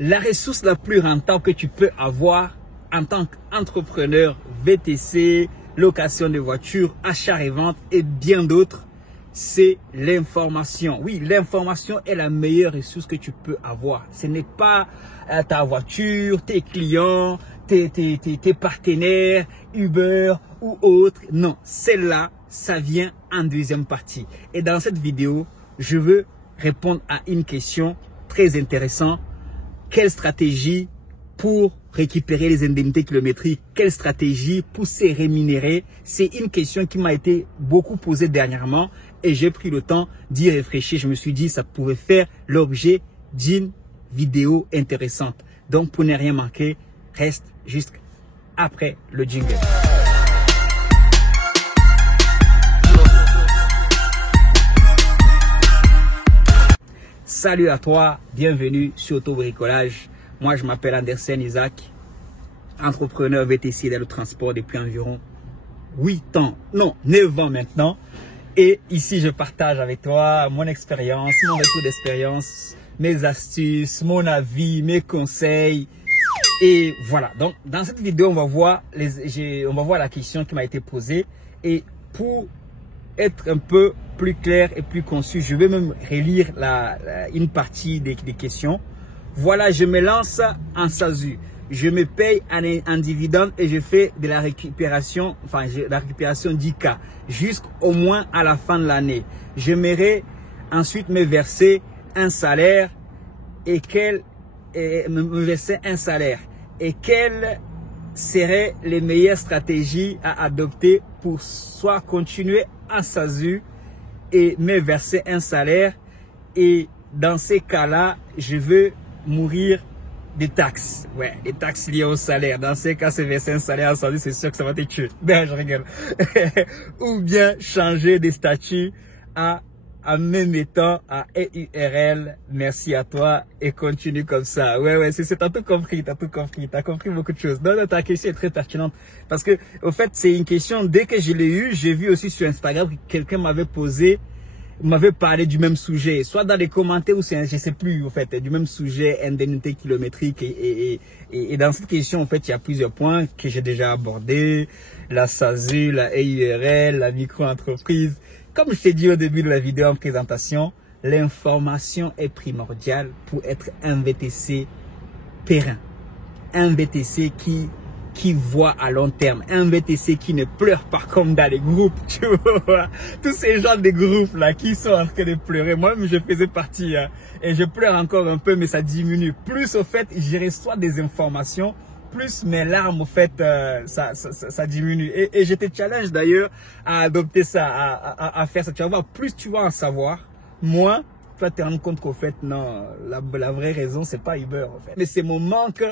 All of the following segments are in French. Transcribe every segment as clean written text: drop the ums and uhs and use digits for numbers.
la ressource la plus rentable que tu peux avoir en tant qu'entrepreneur, VTC, location de voitures, achat-revente et bien d'autres, c'est l'information. Oui, l'information est la meilleure ressource que tu peux avoir. Ce n'est pas ta voiture, tes clients, tes partenaires, Uber ou autres. Non, celle-là, ça vient en deuxième partie. Et dans cette vidéo, je veux répondre à une question très intéressante. Quelle stratégie pour récupérer les indemnités kilométriques? Quelle stratégie pour se rémunérer? C'est une question qui m'a été beaucoup posée dernièrement et j'ai pris le temps d'y réfléchir. Je me suis dit ça pouvait faire l'objet d'une vidéo intéressante. Donc pour ne rien manquer, reste juste après le jingle. Salut à toi, bienvenue sur Auto-Bricolage. Moi, je m'appelle Andersen Isaac, entrepreneur VTC dans le transport depuis environ 8 ans, non, 9 ans maintenant. Et ici, je partage avec toi mon expérience, mon retour d'expérience, mes astuces, mon avis, mes conseils. Et voilà, donc dans cette vidéo, on va voir la question qui m'a été posée. Et pour être un peu plus clair et plus concis, je vais même relire une partie des questions. Voilà, je me lance en SASU. Je me paye en dividende et je fais de la récupération, la récupération 10K jusqu'au moins à la fin de l'année. J'aimerais ensuite me verser un salaire et quelles seraient les meilleures stratégies à adopter pour soit continuer en SASU et me verser un salaire, et dans ces cas-là, je veux mourir des taxes. Ouais, des taxes liées au salaire. Dans ces cas, c'est verser un salaire en SASU, c'est sûr que ça va te tuer. Ben, je rigole. Ou bien changer de statut en me mettant à EURL. Merci à toi et continue comme ça. Ouais, t'as tout compris, t'as compris beaucoup de choses. Non, ta question est très pertinente parce que, au fait, c'est une question, dès que je l'ai eue, j'ai vu aussi sur Instagram que quelqu'un m'avait parlé du même sujet, soit dans les commentaires ou je sais plus, au fait, du même sujet, indemnité kilométrique et dans cette question, en fait, il y a plusieurs points que j'ai déjà abordés, la SASU, la EURL, la micro-entreprise. Comme je t'ai dit au début de la vidéo en présentation, l'information est primordiale pour être un VTC périn. Un VTC qui voit à long terme. Un VTC qui ne pleure pas comme dans les groupes, tu vois. Tous ces gens des groupes là qui sont en train de pleurer. Moi-même, je faisais partie et je pleure encore un peu, mais ça diminue. Plus au fait, je reçois des informations, plus mes larmes, au fait, ça diminue. Et je te challenge d'ailleurs à adopter ça, à faire ça. Tu vas voir, plus tu vas en savoir, moins tu vas te rendre compte qu'au fait, non, la vraie raison, c'est pas Uber, en fait. Mais c'est mon manque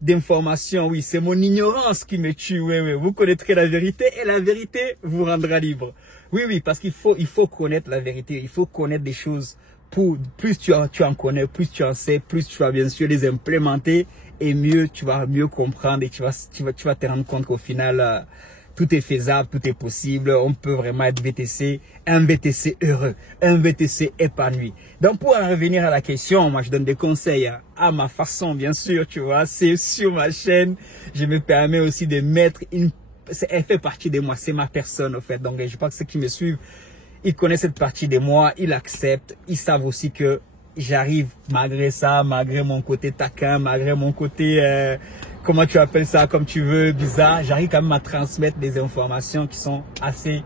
d'information, oui, c'est mon ignorance qui me tue. Oui, vous connaîtrez la vérité et la vérité vous rendra libre. Oui, parce qu'il faut connaître la vérité, il faut connaître des choses. Plus tu en connais, plus tu en sais, plus tu vas bien sûr les implémenter et mieux tu vas mieux comprendre et tu vas te rendre compte qu'au final tout est faisable, tout est possible. On peut vraiment être VTC, un VTC heureux, un VTC épanoui. Donc pour en revenir à la question, moi je donne des conseils à ma façon, bien sûr, tu vois. C'est sur ma chaîne, je me permets aussi de mettre elle fait partie de moi, c'est ma personne en fait. Donc je pense que ceux qui me suivent, ils connaissent cette partie de moi, ils l'acceptent, ils savent aussi que j'arrive malgré ça, malgré mon côté taquin, malgré mon côté, comment tu appelles ça, comme tu veux, bizarre, j'arrive quand même à transmettre des informations qui sont assez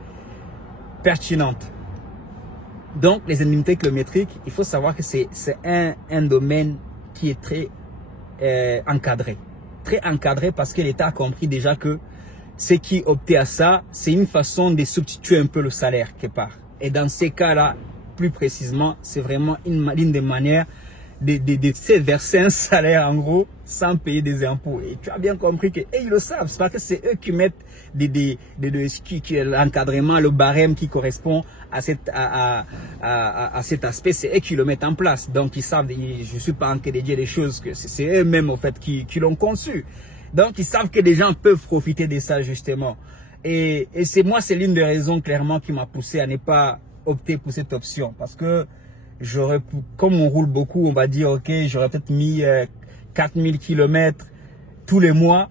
pertinentes. Donc, les indemnités kilométriques, il faut savoir que c'est un domaine qui est très encadré. Très encadré parce que l'État a compris déjà que ceux qui optaient à ça, c'est une façon de substituer un peu le salaire quelque part. Et dans ces cas-là, plus précisément, c'est vraiment une des manières de se verser un salaire en gros sans payer des impôts. Et tu as bien compris que ils le savent, c'est parce que c'est eux qui mettent l'encadrement, le barème qui correspond à cet aspect, c'est eux qui le mettent en place. Donc ils savent, je suis pas en train de dire des choses que c'est eux-mêmes en fait qui l'ont conçu. Donc ils savent que les gens peuvent profiter de ça justement. Et c'est l'une des raisons clairement qui m'a poussé à ne pas opter pour cette option, parce que comme on roule beaucoup, on va dire ok, j'aurais peut-être mis 4000 km tous les mois.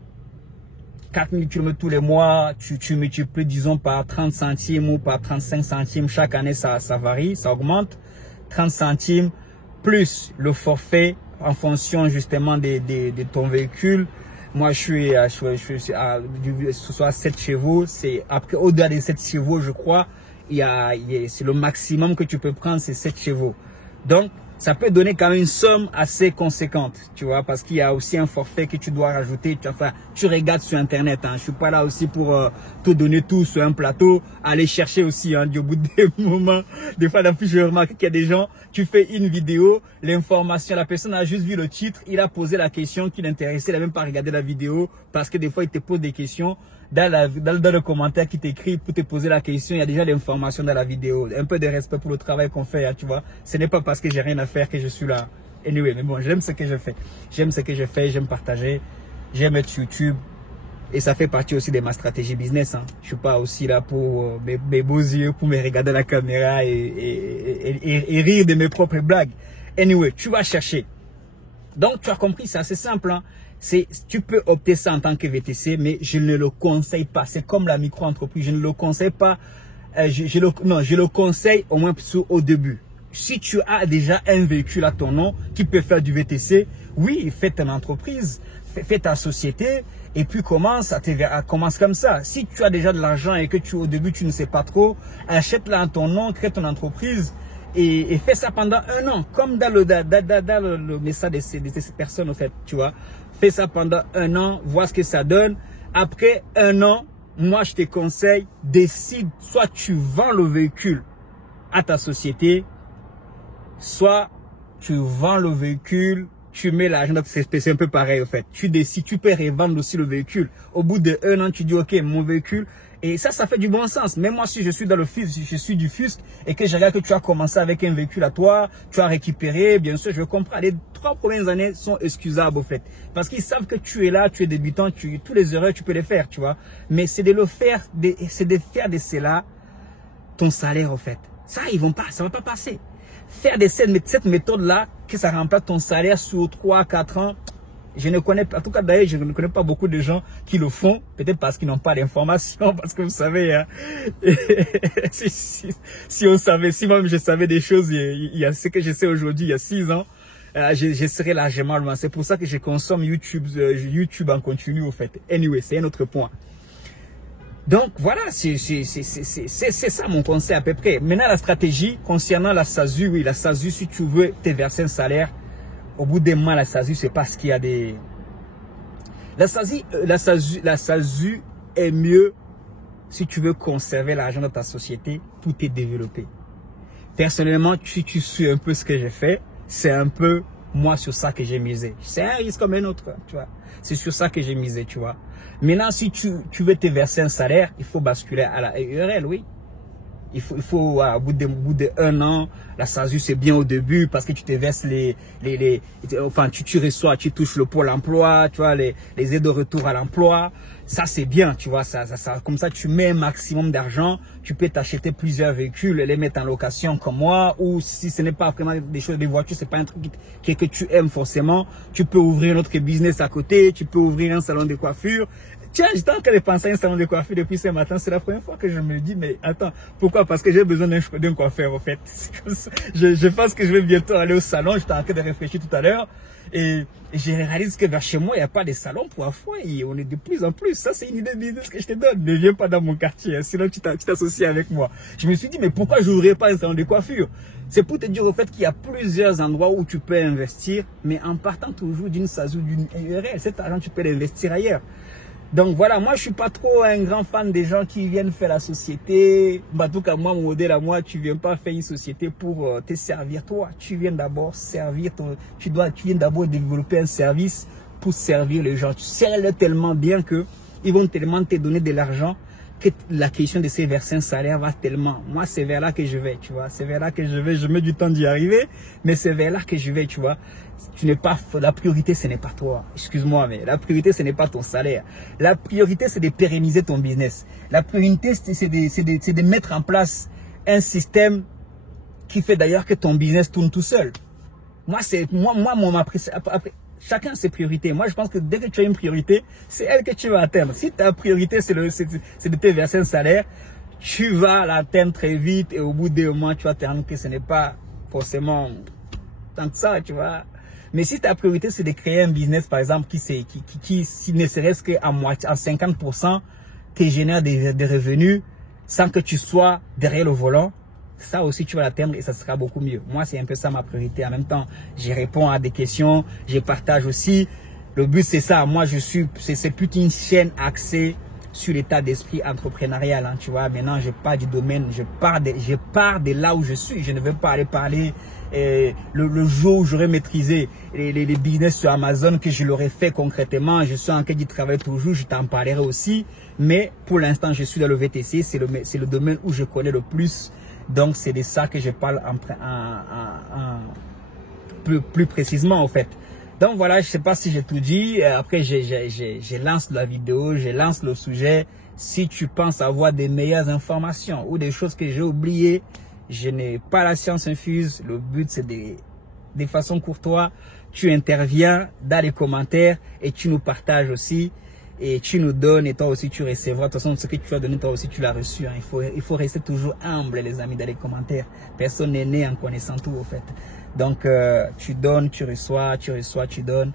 4000 km tous les mois, tu multiplies, disons, par 30 centimes ou par 35 centimes. Chaque année, ça varie, ça augmente. 30 centimes plus le forfait en fonction justement de ton véhicule. Moi, je suis à 7 chevaux. C'est après, au-delà des 7 chevaux, je crois, c'est le maximum que tu peux prendre, c'est 7 chevaux. Donc, ça peut donner quand même une somme assez conséquente, tu vois, parce qu'il y a aussi un forfait que tu dois rajouter. Tu regardes sur Internet, hein. Je suis pas là aussi pour te donner tout sur un plateau. Aller chercher aussi, hein, au bout des moments. Des fois, dans plus, je remarque qu'il y a des gens, tu fais une vidéo, l'information, la personne a juste vu le titre, il a posé la question qui l'intéressait, il n'a même pas regardé la vidéo, parce que des fois, il te pose des questions. Dans le commentaire qui t'écrit pour te poser la question, il y a déjà l'information dans la vidéo. Un peu de respect pour le travail qu'on fait, hein, tu vois. Ce n'est pas parce que j'ai rien à faire que je suis là. Anyway, mais bon, j'aime ce que je fais. J'aime ce que je fais, j'aime partager, j'aime être sur YouTube. Et ça fait partie aussi de ma stratégie business, hein. Je suis pas aussi là pour mes beaux yeux, pour me regarder la caméra et rire de mes propres blagues. Anyway, tu vas chercher. Donc, tu as compris, c'est assez simple, hein. Tu peux opter ça en tant que VTC, mais je ne le conseille pas. C'est comme la micro-entreprise, je ne le conseille pas. Je le conseille au moins au début. Si tu as déjà un véhicule à ton nom qui peut faire du VTC, oui, fais ton entreprise, fais ta société et puis commence comme ça. Si tu as déjà de l'argent et que au début tu ne sais pas trop, achète-la en ton nom, crée ton entreprise. Et fais ça pendant 1 an, comme dans le message de ces personnes, en fait, tu vois. Fais ça pendant 1 an, vois ce que ça donne. Après 1 an, moi, je te conseille, décide, soit tu vends le véhicule à ta société, soit tu vends le véhicule, tu mets l'argent, c'est un peu pareil, en fait. Tu décides, tu peux revendre aussi le véhicule. Au bout de 1 an, tu dis, OK, mon véhicule. Et ça fait du bon sens. Même moi, si je suis dans le fisc, je suis du fisc et que je regarde que tu as commencé avec un véhicule à toi, tu as récupéré, bien sûr, je comprends. Les 3 premières années sont excusables, au fait. Parce qu'ils savent que tu es là, tu es débutant, tous les erreurs, tu peux les faire, tu vois. Mais c'est de le faire, c'est de faire de cela ton salaire, au fait. Ça, ça va pas passer. Faire de cette méthode-là, que ça remplace ton salaire sur 3-4 ans, je ne connais pas, en tout cas d'ailleurs, je ne connais pas beaucoup de gens qui le font, peut-être parce qu'ils n'ont pas d'informations, parce que vous savez, hein, si on savait, si même je savais des choses, il y a ce que je sais aujourd'hui, il y a 6 ans, je serais largement loin. C'est pour ça que je consomme YouTube en continu, au fait. Anyway, c'est un autre point. Donc voilà, c'est ça mon conseil à peu près. Maintenant, la stratégie concernant la SASU, oui, la SASU, si tu veux te verser un salaire, au bout des mois, la SASU, c'est parce qu'il y a des... La SASU est mieux si tu veux conserver l'argent de ta société pour te développer. Personnellement, tu suis un peu ce que j'ai fait. C'est un peu moi sur ça que j'ai misé. C'est un risque comme un autre, tu vois. C'est sur ça que j'ai misé, tu vois. Maintenant, si tu veux te verser un salaire, il faut basculer à la EURL, oui. Il faut au bout de 1 an, la SASU c'est bien au début parce que tu te verses enfin tu reçois, tu touches le pôle emploi, tu vois, les aides de retour à l'emploi. Ça c'est bien, tu vois, comme ça tu mets un maximum d'argent, tu peux t'acheter plusieurs véhicules, les mettre en location comme moi, ou si ce n'est pas vraiment des voitures, c'est pas un truc que tu aimes forcément, tu peux ouvrir un autre business à côté, tu peux ouvrir un salon de coiffure. Tiens, j'étais en train de penser à un salon de coiffure depuis ce matin. C'est la première fois que je me dis, mais attends, pourquoi? Parce que j'ai besoin d'un coiffeur, en fait. Je pense que je vais bientôt aller au salon. J'étais en train de réfléchir tout à l'heure. Et je réalise que vers chez moi, il n'y a pas de salon pour affoin. Et on est de plus en plus. Ça, c'est une idée de business que je te donne. Ne viens pas dans mon quartier, hein, sinon tu t'associes avec moi. Je me suis dit, mais pourquoi je n'ouvrirais pas un salon de coiffure? C'est pour te dire au fait qu'il y a plusieurs endroits où tu peux investir, mais en partant toujours d'une SASU ou d'une URL. Cet argent, tu peux l'investir ailleurs. Donc voilà, moi je suis pas trop un grand fan des gens qui viennent faire la société. En tout cas, moi, mon modèle à moi, tu viens pas faire une société pour te servir toi. Tu viens d'abord servir tu viens d'abord développer un service pour servir les gens. Tu sers-les tellement bien que ils vont tellement te donner de l'argent que la question de ces verser un salaire va tellement. Moi, c'est vers là que je vais, tu vois. C'est vers là que je vais. Je mets du temps d'y arriver, mais c'est vers là que je vais, tu vois. La priorité, ce n'est pas toi. Excuse-moi, mais la priorité, ce n'est pas ton salaire. La priorité, c'est de pérenniser ton business. La priorité, c'est de mettre en place un système qui fait d'ailleurs que ton business tourne tout seul. Moi, chacun a ses priorités. Moi, je pense que dès que tu as une priorité, c'est elle que tu vas atteindre. Si ta priorité, c'est de te verser un salaire, tu vas l'atteindre très vite et au bout d'un mois, tu vas te rendre que ce n'est pas forcément tant que ça, tu vois. Mais si ta priorité, c'est de créer un business, par exemple, qui ne serait-ce qu'à moitié, en 50%, te génère des revenus sans que tu sois derrière le volant, ça aussi, tu vas l'atteindre et ça sera beaucoup mieux. Moi, c'est un peu ça ma priorité. En même temps, je réponds à des questions, je partage aussi. Le but, c'est ça. Moi, c'est plutôt une chaîne axée sur l'état d'esprit entrepreneurial, hein, tu vois. Maintenant, je pars du domaine, je pars de là où je suis. Je ne veux pas aller parler le jour où j'aurai maîtrisé les business sur Amazon, que je l'aurais fait concrètement. Je suis en train d'y travailler toujours, je t'en parlerai aussi. Mais pour l'instant, je suis dans le VTC, c'est le domaine où je connais le plus. Donc, c'est de ça que je parle plus précisément, en fait. Donc, voilà, je ne sais pas si j'ai tout dit. Après, je lance la vidéo, je lance le sujet. Si tu penses avoir des meilleures informations ou des choses que j'ai oubliées, je n'ai pas la science infuse. Le but, c'est de façon courtoise, tu interviens dans les commentaires et tu nous partages aussi. Et tu nous donnes et toi aussi tu recevras. De toute façon, ce que tu as donné, toi aussi tu l'as reçu. Hein. Il faut rester toujours humble, les amis, dans les commentaires. Personne n'est né en connaissant tout, au fait. Donc, tu donnes, tu reçois, tu donnes,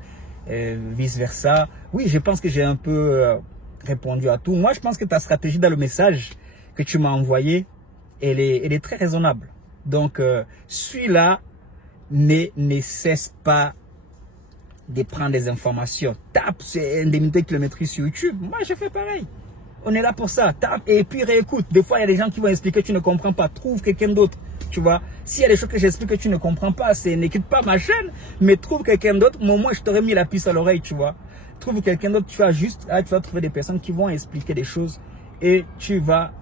vice versa. Oui, je pense que j'ai un peu répondu à tout. Moi, je pense que ta stratégie dans le message que tu m'as envoyé, elle est très raisonnable. Donc, celui-là ne cesse pas de prendre des informations. Tape indemnité kilométrique sur YouTube. Moi, je fais pareil. On est là pour ça. Tape et puis réécoute. Des fois, il y a des gens qui vont expliquer que tu ne comprends pas. Trouve quelqu'un d'autre. Tu vois. S'il y a des choses que j'explique que tu ne comprends pas, n'écoute pas ma chaîne, mais trouve quelqu'un d'autre. Moi, je t'aurais mis la puce à l'oreille, tu vois. Trouve quelqu'un d'autre. Tu vas trouver des personnes qui vont expliquer des choses et tu vas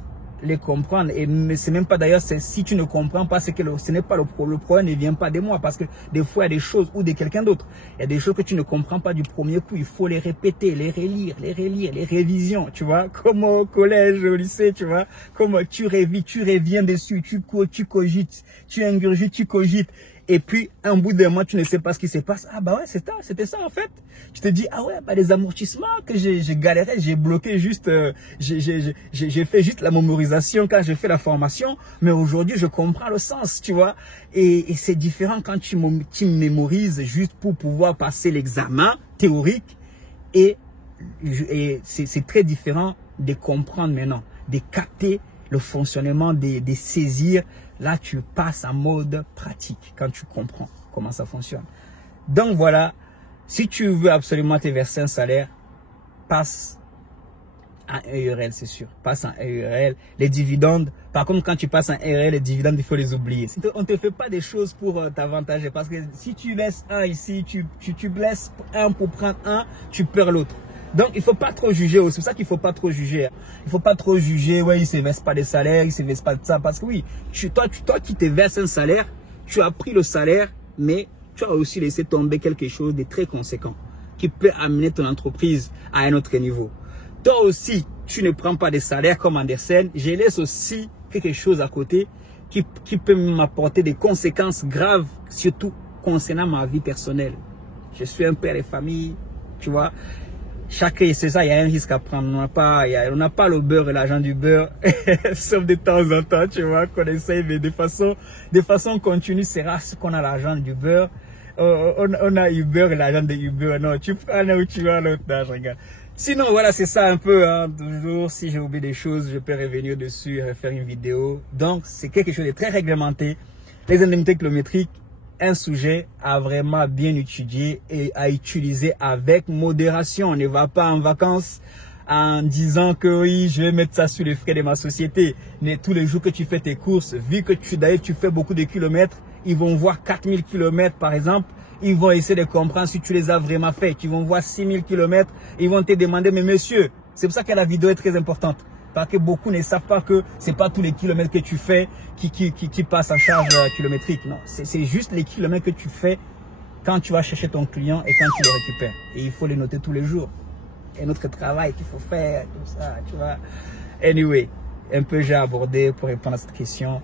les comprendre. Et c'est même pas d'ailleurs, si tu ne comprends pas, c'est que ce n'est pas le problème ne vient pas de moi, parce que des fois il y a des choses ou de quelqu'un d'autre. Il y a des choses que tu ne comprends pas du premier coup, il faut les répéter, les relire, les révisions, tu vois, comme au collège, au lycée, tu vois, comme tu reviens dessus, tu cogites, tu ingurgites, tu cogites. Et puis, un bout d'un mois, tu ne sais pas ce qui se passe. Ah bah ouais, c'était ça en fait. Tu te dis, ah ouais, bah les amortissements que j'ai galéré, j'ai bloqué juste, j'ai fait juste la mémorisation quand j'ai fait la formation. Mais aujourd'hui, je comprends le sens, tu vois. Et c'est différent quand tu mémorises juste pour pouvoir passer l'examen théorique. Et c'est très différent de comprendre maintenant, de capter le fonctionnement, de saisir. Là, tu passes en mode pratique quand tu comprends comment ça fonctionne. Donc voilà, si tu veux absolument te verser un salaire, passe en EURL, c'est sûr. Passe en EURL. Les dividendes, par contre, quand tu passes en EURL, les dividendes, il faut les oublier. On ne te fait pas des choses pour t'avantager. Parce que si tu laisses un ici, tu laisses un pour prendre un, tu perds l'autre. Donc, il ne faut pas trop juger aussi. C'est pour ça qu'il ne faut pas trop juger. Il ne faut pas trop juger, ouais, il ne se verse pas des salaires, il ne se verse pas de ça. Parce que oui, toi qui te verses un salaire, tu as pris le salaire, mais tu as aussi laissé tomber quelque chose de très conséquent qui peut amener ton entreprise à un autre niveau. Toi aussi, tu ne prends pas de salaire comme Andersen. Je laisse aussi quelque chose à côté qui peut m'apporter des conséquences graves, surtout concernant ma vie personnelle. Je suis un père de famille, tu vois. C'est ça, il y a un risque à prendre. On n'a pas le beurre et l'argent du beurre, sauf de temps en temps, tu vois, qu'on essaye, mais de façon continue, c'est rare qu'on a l'argent du beurre. On a Uber et l'argent de Uber. Non, tu prends là où tu vas, l'autre, je regarde. Sinon, voilà, c'est ça un peu, hein, toujours, si j'ai oublié des choses, je peux revenir dessus, faire une vidéo. Donc, c'est quelque chose de très réglementé. Les indemnités kilométriques, un sujet à vraiment bien étudier et à utiliser avec modération. On ne va pas en vacances en disant que oui, je vais mettre ça sur les frais de ma société. Mais tous les jours que tu fais tes courses, vu que tu fais beaucoup de kilomètres, ils vont voir 4000 kilomètres par exemple. Ils vont essayer de comprendre si tu les as vraiment fait. Ils vont voir 6000 kilomètres. Ils vont te demander, mais monsieur, c'est pour ça que la vidéo est très importante. Parce que beaucoup ne savent pas que c'est pas tous les kilomètres que tu fais qui passent en charge kilométrique. Non, c'est juste les kilomètres que tu fais quand tu vas chercher ton client et quand tu le récupères. Et il faut les noter tous les jours. Et notre travail qu'il faut faire, tout ça, tu vois. Anyway, un peu j'ai abordé pour répondre à cette question.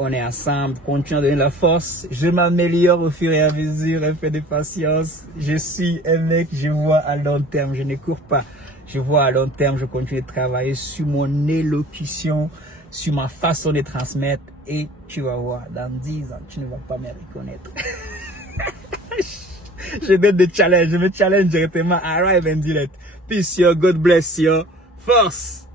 On est ensemble, continue à donner la force. Je m'améliore au fur et à mesure, un peu de patience. Je suis un mec, je vois à long terme, je ne cours pas. Je vois à long terme, je continue de travailler sur mon élocution, sur ma façon de transmettre. Et tu vas voir, dans 10 ans, tu ne vas pas me reconnaître. Je donne des challenges, je me challenge directement. Arrive and do it. Peace, yo, God bless you. Force!